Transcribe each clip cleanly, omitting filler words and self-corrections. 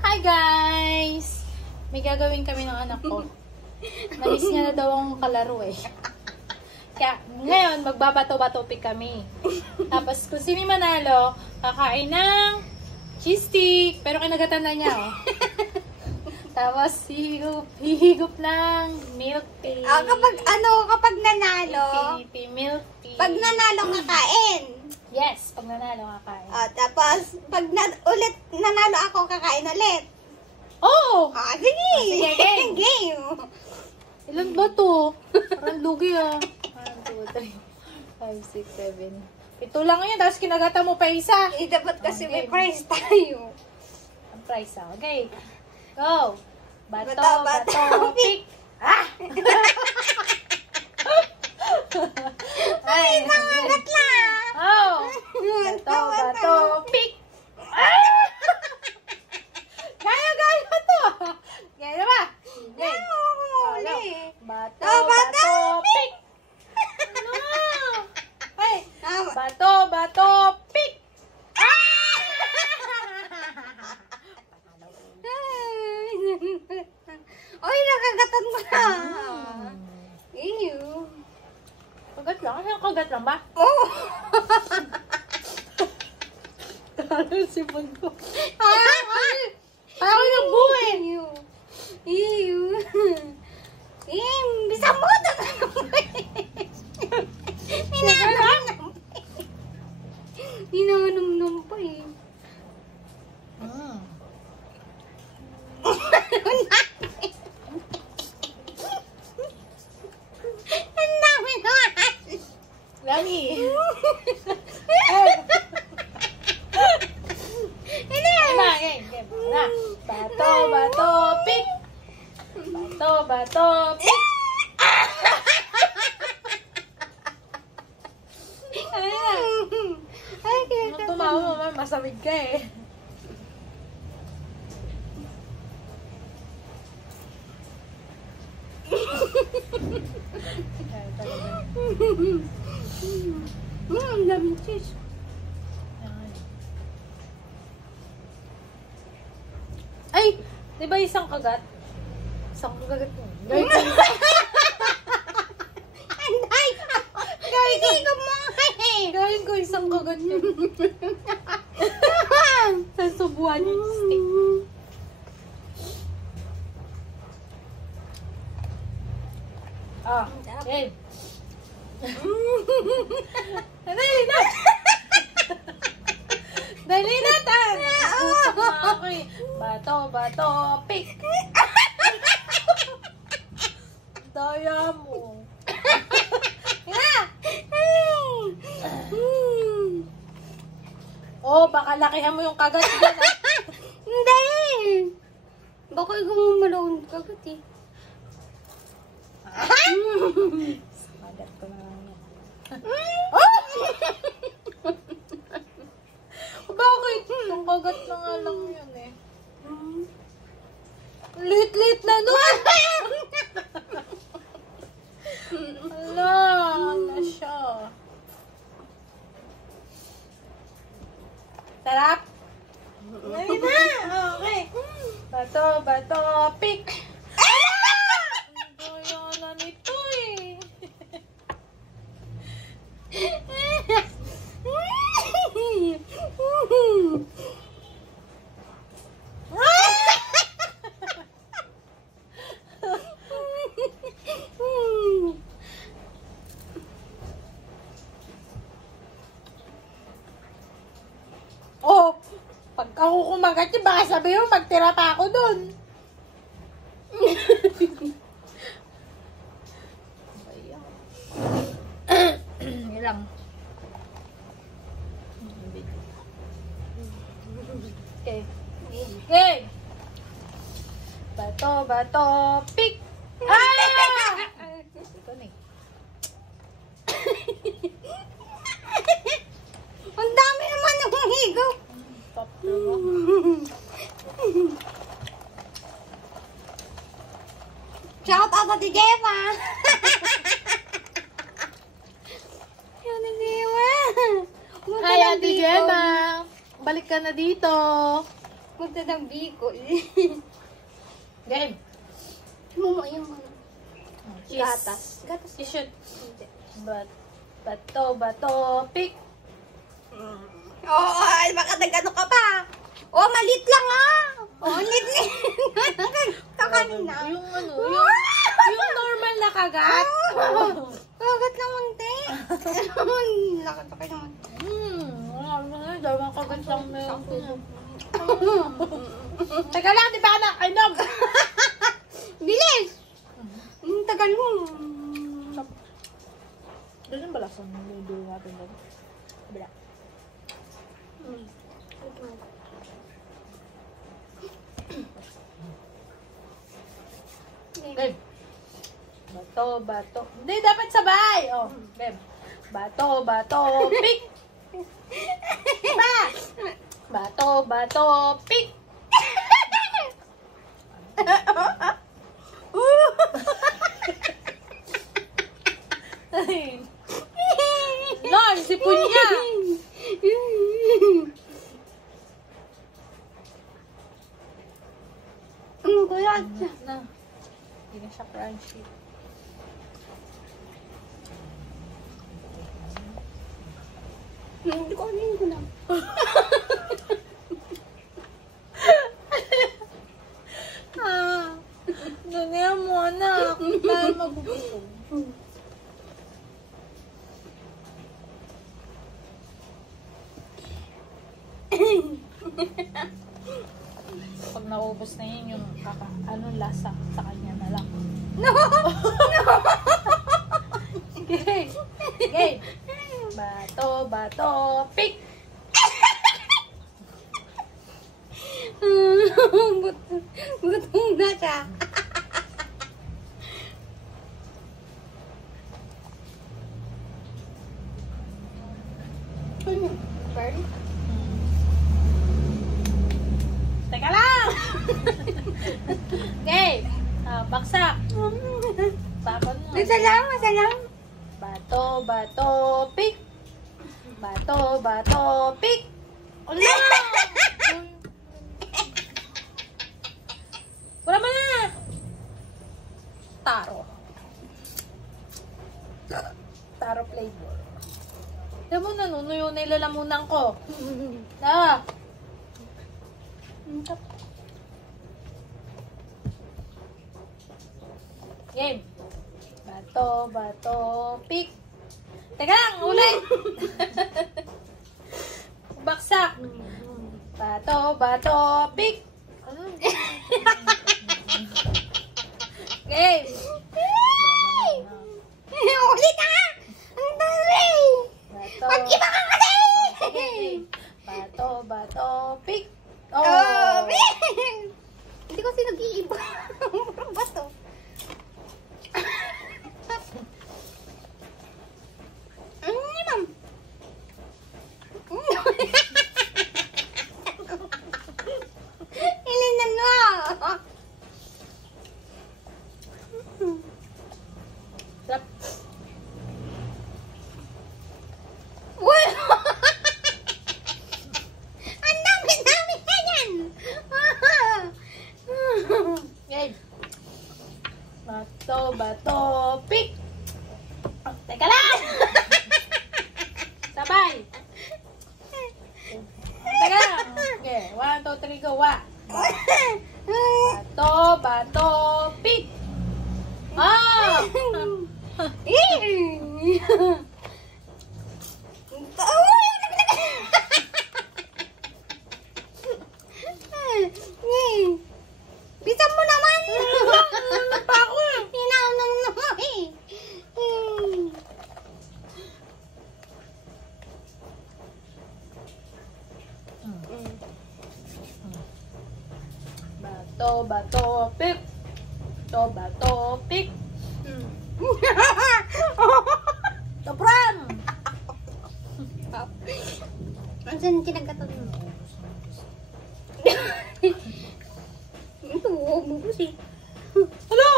Hi guys! May gagawin kami ng anak ko. Malis niya na daw ang kalaro eh. Kaya ngayon, magbabato-bato-pick kami. Tapos kung sino manalo, kakain ng cheese stick. Pero kinagatan na niya oh. Tapos hihigup ng milk tea. Kapag nanalo, Milk tea. pag nanalo kakain. Yes, pag nanalo kakain. Tapos, pag ulit nanalo ako, kakain ulit. Oh! Sige! Sige, game. Game! Ilan ba to? Parang lugi ah. 1, 2, 3, 5, 6, 7. Ito lang yun, tapos kinagata mo pa isa. Dapat kasi Okay. may prize tayo. Ang price ah. Okay. Go! Bato, Bato, bato, bato, pick! Ah! Ay, Nangagat lang! oh! Bato, bato, pick! Ah! Gaya to! Gaya ba? Okay. Huli. Bato, Oh, bato, bato, pick! Ano? Ay! Bato, bato, pick! Oy, nakagatan mo na. Ew. Kagat lang? Ano yung kagat lang ba? Oh. Talo si Bungo. Parang yung buhay. Ew. Ew. Ew. Bisa mo na Hinahanam pa eh. Ang dami naman. Lagi. Game. Na. Bato, bato, pick! Bato, bato, pick! Ay, kaya Nung tumawa mo, masamig ka eh. ang daming cheese. Ay! Di ba isang kagat? Isang kagat mo. Gawin ko. Anday! Hindi ko mo eh. Gawin ko isang kagat yun. Sa subuan yung stick. Ah, okay. Dali na! Dali na, Tan! Gusto na ako eh. Bato, bato, pick! Daya mo. Oh, baka lakihan mo yung kagat dyan. Ah. Hindi! Baka ikaw malawang kagat eh. Kagat ko na lang yan. Bakit? Ang kagat na nga lang yun eh. Lit-lit na nun! Ala, na siya. Sarap? Ngayon na! Okay. Bato, bato, pick! Ang daya na nito eh. Oh, pag ako kumagat yun, baka sabihin mo, magtira pa ako dun. Ilang. Okay. Okay. Bato, bato, pick! Ah! Ito na eh. Ang dami naman ng higop. Top na. Shout out to Gemma. Yan ni Gemma. Hi, Ate Gemma! Balik ka na dito. Punta ng Bicol. Game. Mumo yung ano. Cheese. Gatas. Gatas. I-shoot. Hindi. Bato, pick. Oo, baka nag-ano ka pa. Oh, malit lang ah. Oh, lit. Kakanina. Yung ano, yung normal na kagat. Oh. Kagat naman, te. Lakad pa kayo naman. Wala, dalawang kagat lang meron ko. Teka lang, di ba ka nakainom? Bilis! Ang tagal mo. Doon yung balasan mo yung dulo natin doon. Bila. Game. Bato. Hindi, dapat sabay. Oh, game. Bato, pick. Pa! Bato, pick. Ay. No, sipon niya. Kuya. Na. Hindi na siya crunchy. Hindi ko ano ko lang. Ganyan mo, anak. Dahil magugutom. Pag naubos na yun, yung lasa sa kanya na lang. No! Okay. Okay. Bato, pick. Gutom na siya. Burn? Teka lang! Okay. Baksak. Bakon mo. Isa lang. Bato, pick. Bato, pick. Ala! Wala mo na! Taro flavor. Alam mo, nanunuyo na ilalamunan ko. Game. Bato, pick. Teka lang, ulit. Baksak. Bato, pick. Game. Ulit ah! Ang dami! Bato. Mag-iba ka kasi! Bato, pick. Oh, hindi ko nag-iiba. Bato. Ma'am. Ilinan mo. Sarap. Uy! Ang dami-dami na yan! Game. Bato, pick. Oh, teka lang! Sabay! Teka lang! Okay, 1, 2, 3, go! Bato, pick! Ah! Bisa mo naman! Ano pa ako eh? Hinaunang naman eh. Bato, pick! Bato, pick! Sobran! Ansan kinagatan mo? Ito, bubus eh. Ano?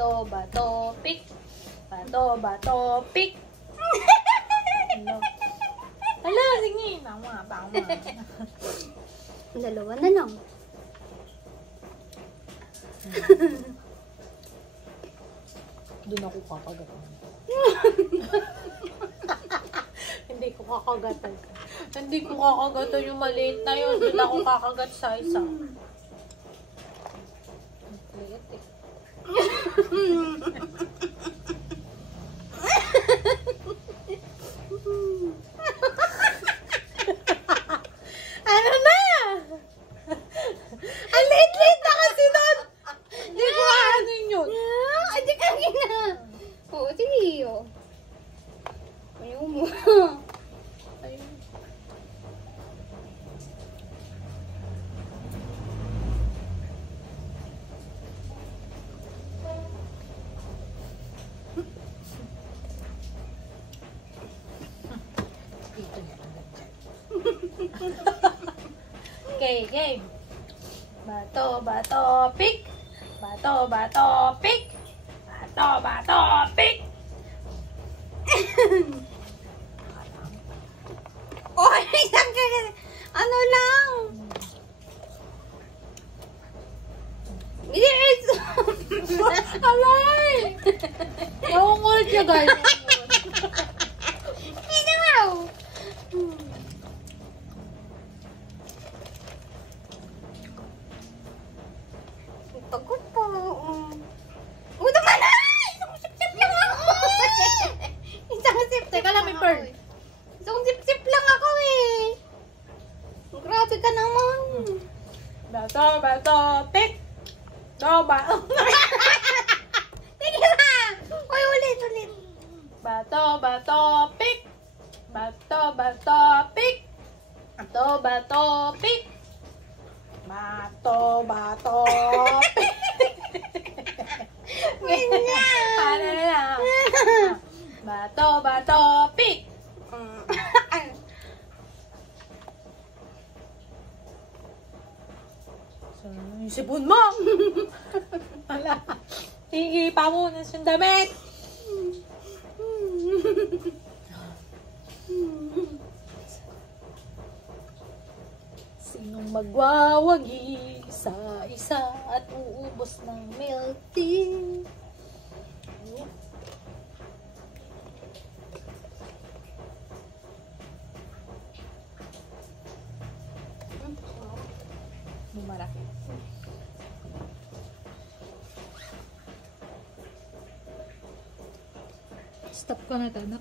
Bato, bato, pick. Bato, bato, pick. Hello. Hala, sige. Tama. Dalawa na lang. Doon ako kakagatan. Hindi ko kakagatan. Hindi ko kakagatan yung maliit na yun. Doon ako kakagat sa isa. Liit eh. Ano na? Ang liit-liit na kasi doon. Hindi ko ano yun. Adi ka gina. Oo, sige. Ayaw mo. Ayun. Dito na lang ganyan. Okay, game. Bato, bato, pick. Bato, bato, pick. Bato, bato, pick. Oh, isang ano lang. Yes! Alay! Naungulit siya, guys. Hindi daw. Pagod po. Uto ka na! Isang sip-sip lang ako! Isang sip-sip Teka lang, may ako pearl. eh. Isang sip-sip lang ako eh. Grabe ka naman. Bato, bato, pick. Bato, bato. Sige na! Uy, ulit. Bato, bato, pick. Bato, bato, pick. Bato, bato, pick. Bato, bato, pick. Ganyan. Ano na lang? Bato, bato, pick. Yung sipon mo! Wala. Higipa mo na siyang damit. Sinong magwawagi sa isa at uubos ng milk tea? Bumaraki. Stop ko na ito, anak.